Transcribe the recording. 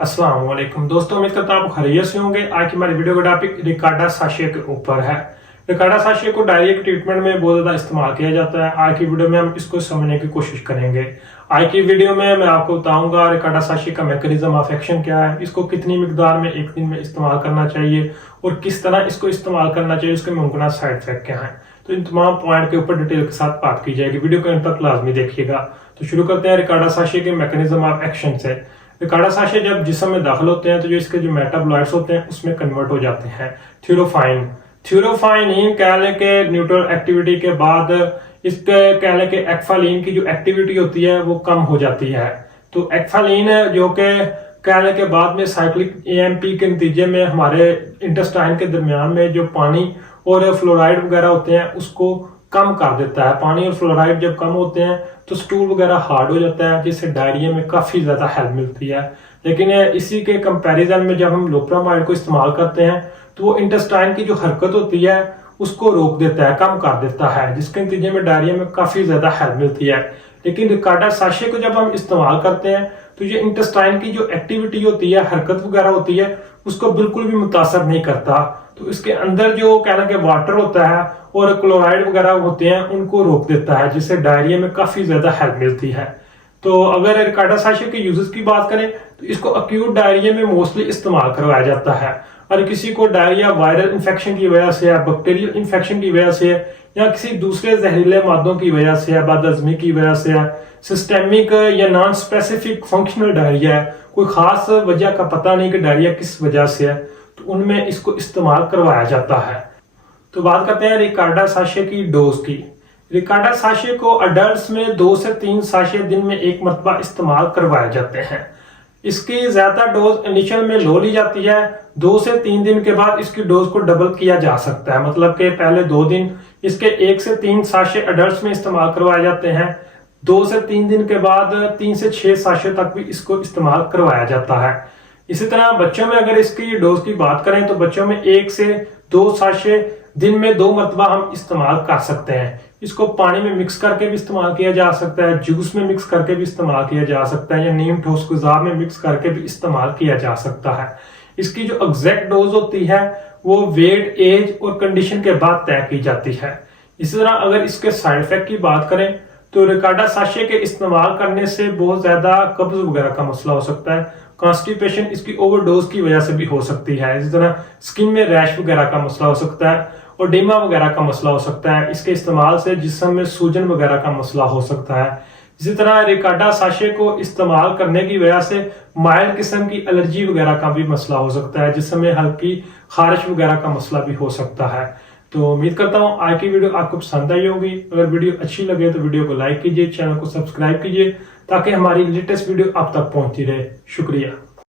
अस्सलाम वालेकुम दोस्तों, उम्मीद करता हूं आप खैरियत से होंगे। आज की हमारी वीडियो का टॉपिक रिकार्डा साशिया के ऊपर है। रिकार्डा साशिया को डायरिया के ट्रीटमेंट में बहुत ज्यादा इस्तेमाल किया जाता है। आज की वीडियो में हम इसको समझने की कोशिश करेंगे। आज की वीडियो में मैं आपको बताऊंगा रिकार्डा साशिया का मैकेनिज्म ऑफ एक्शन क्या है, इसको कितनी मिकदार में एक दिन में इस्तेमाल करना चाहिए और किस तरह इसको इस्तेमाल करना चाहिए, उसके मुमकिन साइड इफेक्ट क्या है। तो इन तमाम पॉइंट के ऊपर डिटेल के साथ बात की जाएगी। वीडियो को अंत तक लाजमी देखिएगा। तो शुरू करते हैं रिकार्डा साशिया के मैकेनिज्म ऑफ एक्शन से। रिकार्डा साशिया जब जिस्म में दाखिल होते हैं तो जो इसके जो मेटाबोलाइट्स होते हैं उसमें कन्वर्ट हो जाते हैं थ्यूरोफाइन कह लें कि न्यूट्रल एक्टिविटी के बाद इसके कह लें कि एक्फालिन की जो एक्टिविटी होती है वो कम हो जाती है। तो एक्फालिन जो कि कह लें कि बाद में साइक्लिक एएमपी के नतीजे में हमारे इंटेस्टाइन के दरमियान में जो पानी और फ्लोराइड वगैरह होते हैं उसको कम कर देता है। पानी और फ्लोराइड जब कम होते हैं तो स्टूल वगैरह हार्ड हो जाता है, जिससे डायरिया में काफी ज्यादा हेल्प मिलती है। लेकिन इसी के कंपैरिजन में जब हम लोप्रामाइड को इस्तेमाल करते हैं तो वो इंटेस्टाइन की जो हरकत होती है उसको रोक देता है, कम कर देता है, जिसके नतीजे में डायरिया में काफी ज्यादा हेल्प मिलती है। लेकिन रिकार्डा साशिया को जब हम इस्तेमाल करते हैं तो ये इंटेस्टाइन की जो एक्टिविटी होती है, हरकत वगैरह होती है, उसको बिल्कुल भी मुतासर नहीं करता। तो इसके अंदर जो कहना कि वाटर होता है और क्लोराइड वगैरह होते हैं उनको रोक देता है, जिससे डायरिया में काफी ज्यादा हेल्प मिलती है। तो अगर रिकार्डा साशिया के यूजेस की बात करें तो इसको अक्यूट डायरिया में मोस्टली इस्तेमाल करवाया जाता है। और किसी को डायरिया वायरल इन्फेक्शन की वजह से है, बैक्टीरियल इन्फेक्शन की वजह से है, या किसी दूसरे जहरीले मादों की वजह से है, बदहजमी की वजह से है, सिस्टेमिक या नॉन स्पेसिफिक फंक्शनल डायरिया है, कोई खास वजह का पता नहीं कि डायरिया किस वजह से है, तो उनमें इसको इस्तेमाल करवाया जाता है। तो बात करते हैं रिकार्डा साशिया की डोज की। रिकार्डा साशिया को अडल्ट में 2 से 3 साशिया दिन में एक मरतबा इस्तेमाल करवाए जाते हैं। इसकी ज्यादा डोज इनिशियल में लो ली जाती है। 2 से 3 दिन के बाद इसकी डोज को डबल किया जा सकता है, मतलब कि पहले 2 दिन इसके 1 से 3 साशिया अडल्ट में इस्तेमाल करवाए जाते हैं। 2 से 3 दिन के बाद 3 से 6 साशिया तक भी इसको इस्तेमाल करवाया जाता है। इसी तरह बच्चों में अगर इसकी डोज की बात करें तो बच्चों में 1 से 2 साशिया दिन में 2 मरतबा हम इस्तेमाल कर सकते हैं। इसको पानी में मिक्स करके भी इस्तेमाल किया जा सकता है, जूस में मिक्स करके भी इस्तेमाल किया जा सकता है, या नीम ठोस गुज़ार में मिक्स करके भी इस्तेमाल किया जा सकता है। इसकी जो एग्जैक्ट डोज होती है वो वेट, एज और कंडीशन के बाद तय की जाती है। इसी तरह अगर इसके साइड इफेक्ट की बात करें तो रिकार्डा साशिया के इस्तेमाल करने से बहुत ज्यादा कब्ज वगैरह का मसला हो सकता है। कॉन्स्टिपेशन इसकी ओवरडोज की वजह से भी हो सकती है। इसी तरह स्किन में रैश वगैरह का मसला हो सकता है और डीमा वगैरह का मसला हो सकता है। इसके इस्तेमाल से जिस्म में सूजन वगैरह का मसला हो सकता है। इसी तरह रिकार्डा साशिया को इस्तेमाल करने की वजह से माइल्ड किस्म की एलर्जी वगैरह का भी मसला हो सकता है, जिसमें हल्की खारिश वगैरह का मसला भी हो सकता है। तो उम्मीद करता हूँ आज की वीडियो आपको पसंद आई होगी। अगर वीडियो अच्छी लगे तो वीडियो को लाइक कीजिए, चैनल को सब्सक्राइब कीजिए ताकि हमारी लेटेस्ट वीडियो आप तक पहुंचती रहे। शुक्रिया।